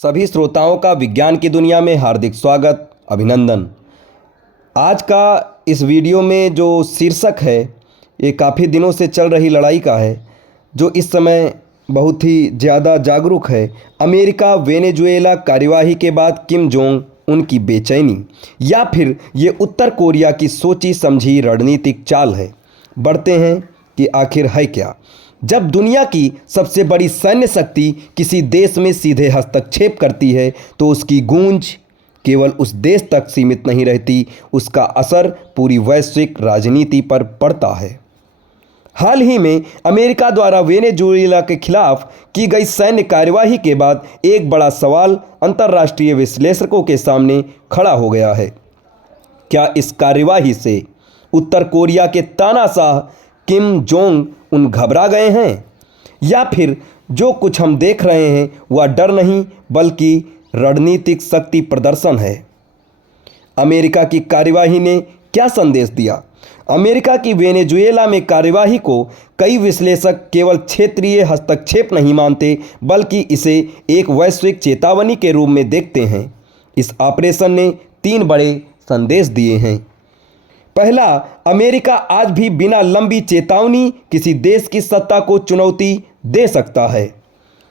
सभी श्रोताओं का विज्ञान की दुनिया में हार्दिक स्वागत, अभिनंदन। आज का इस वीडियो में जो शीर्षक है ये काफ़ी दिनों से चल रही लड़ाई का है, जो इस समय बहुत ही ज़्यादा जागरूक है। अमेरिका वेनेजुएला कार्यवाही के बाद किम जोंग उनकी बेचैनी, या फिर ये उत्तर कोरिया की सोची समझी रणनीतिक चाल है। बढ़ते हैं कि आखिर है क्या। जब दुनिया की सबसे बड़ी सैन्य शक्ति किसी देश में सीधे हस्तक्षेप करती है तो उसकी गूंज केवल उस देश तक सीमित नहीं रहती, उसका असर पूरी वैश्विक राजनीति पर पड़ता है। हाल ही में अमेरिका द्वारा वेनेजुएला के खिलाफ की गई सैन्य कार्यवाही के बाद एक बड़ा सवाल अंतर्राष्ट्रीय विश्लेषकों के सामने खड़ा हो गया है। क्या इस कार्यवाही से उत्तर कोरिया के तानाशाह किम जोंग उन घबरा गए हैं, या फिर जो कुछ हम देख रहे हैं वह डर नहीं बल्कि रणनीतिक शक्ति प्रदर्शन है। अमेरिका की कार्यवाही ने क्या संदेश दिया? अमेरिका की वेनेजुएला में कार्यवाही को कई विश्लेषक केवल क्षेत्रीय हस्तक्षेप नहीं मानते बल्कि इसे एक वैश्विक चेतावनी के रूप में देखते हैं। इस ऑपरेशन ने 3 बड़े संदेश दिए हैं। पहला, अमेरिका आज भी बिना लंबी चेतावनी किसी देश की सत्ता को चुनौती दे सकता है।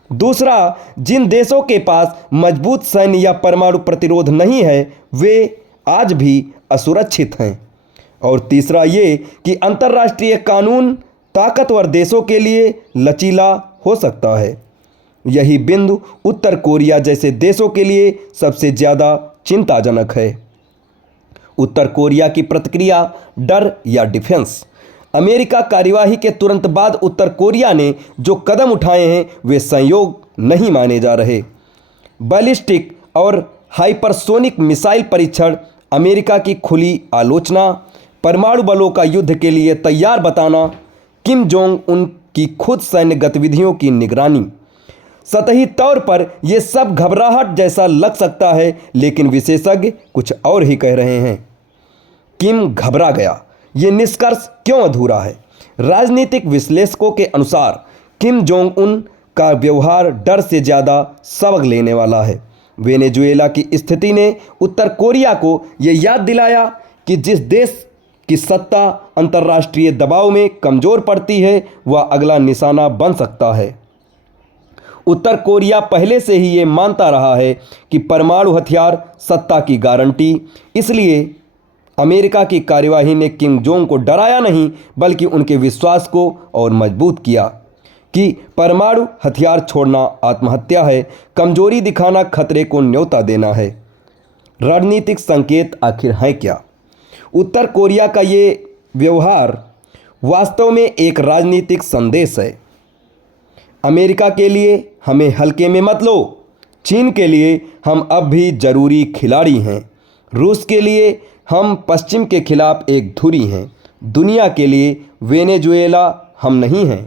दूसरा, जिन देशों के पास मजबूत सैन्य या परमाणु प्रतिरोध नहीं है वे आज भी असुरक्षित हैं। और तीसरा ये कि अंतर्राष्ट्रीय कानून ताकतवर देशों के लिए लचीला हो सकता है। यही बिंदु उत्तर कोरिया जैसे देशों के लिए सबसे ज़्यादा चिंताजनक है। उत्तर कोरिया की प्रतिक्रिया, डर या डिफेंस। अमेरिका कार्यवाही के तुरंत बाद उत्तर कोरिया ने जो कदम उठाए हैं वे संयोग नहीं माने जा रहे। बैलिस्टिक और हाइपरसोनिक मिसाइल परीक्षण, अमेरिका की खुली आलोचना, परमाणु बलों का युद्ध के लिए तैयार बताना, किम जोंग उनकी खुद सैन्य गतिविधियों की निगरानी। सतही तौर पर यह सब घबराहट जैसा लग सकता है, लेकिन विशेषज्ञ कुछ और ही कह रहे हैं। किम घबरा गया, ये निष्कर्ष क्यों अधूरा है? राजनीतिक विश्लेषकों के अनुसार किम जोंग उन का व्यवहार डर से ज़्यादा सबक लेने वाला है। वेनेजुएला की स्थिति ने उत्तर कोरिया को यह याद दिलाया कि जिस देश की सत्ता अंतर्राष्ट्रीय दबाव में कमज़ोर पड़ती है वह अगला निशाना बन सकता है। उत्तर कोरिया पहले से ही ये मानता रहा है कि परमाणु हथियार सत्ता की गारंटी, इसलिए अमेरिका की कार्यवाही ने किम जोंग को डराया नहीं बल्कि उनके विश्वास को और मजबूत किया कि परमाणु हथियार छोड़ना आत्महत्या है, कमजोरी दिखाना खतरे को न्योता देना है। रणनीतिक संकेत आखिर है क्या? उत्तर कोरिया का ये व्यवहार वास्तव में एक राजनीतिक संदेश है। अमेरिका के लिए हमें हल्के में मत लो, चीन के लिए हम अब भी ज़रूरी खिलाड़ी हैं, रूस के लिए हम पश्चिम के खिलाफ एक धुरी हैं, दुनिया के लिए वेनेजुएला हम नहीं हैं।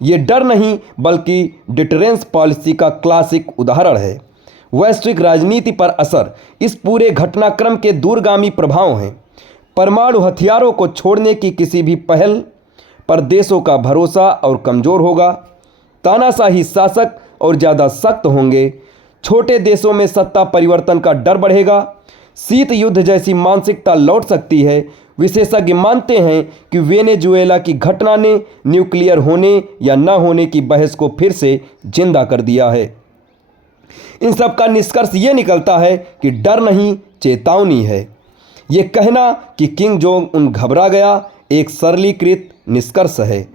ये डर नहीं बल्कि डिटरेंस पॉलिसी का क्लासिक उदाहरण है। वैश्विक राजनीति पर असर, इस पूरे घटनाक्रम के दूरगामी प्रभाव हैं। परमाणु हथियारों को छोड़ने की किसी भी पहल पर देशों का भरोसा और कमज़ोर होगा। तानाशाही शासक और ज़्यादा सख्त होंगे। छोटे देशों में सत्ता परिवर्तन का डर बढ़ेगा। शीत युद्ध जैसी मानसिकता लौट सकती है। विशेषज्ञ मानते हैं कि वेनेजुएला की घटना ने न्यूक्लियर होने या न होने की बहस को फिर से जिंदा कर दिया है। इन सब का निष्कर्ष ये निकलता है कि डर नहीं, चेतावनी है। ये कहना कि किम जोंग उन घबरा गया एक सरलीकृत निष्कर्ष है।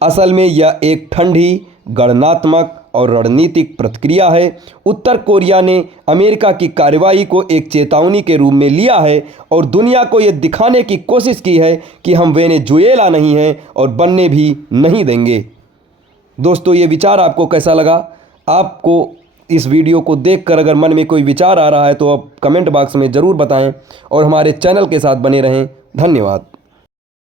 असल में यह एक ठंडी, गणनात्मक और रणनीतिक प्रतिक्रिया है। उत्तर कोरिया ने अमेरिका की कार्रवाई को एक चेतावनी के रूप में लिया है और दुनिया को यह दिखाने की कोशिश की है कि हम वेनेजुएला नहीं हैं और बनने भी नहीं देंगे। दोस्तों, ये विचार आपको कैसा लगा? आपको इस वीडियो को देखकर अगर मन में कोई विचार आ रहा है तो आप कमेंट बॉक्स में ज़रूर बताएं और हमारे चैनल के साथ बने रहें। धन्यवाद।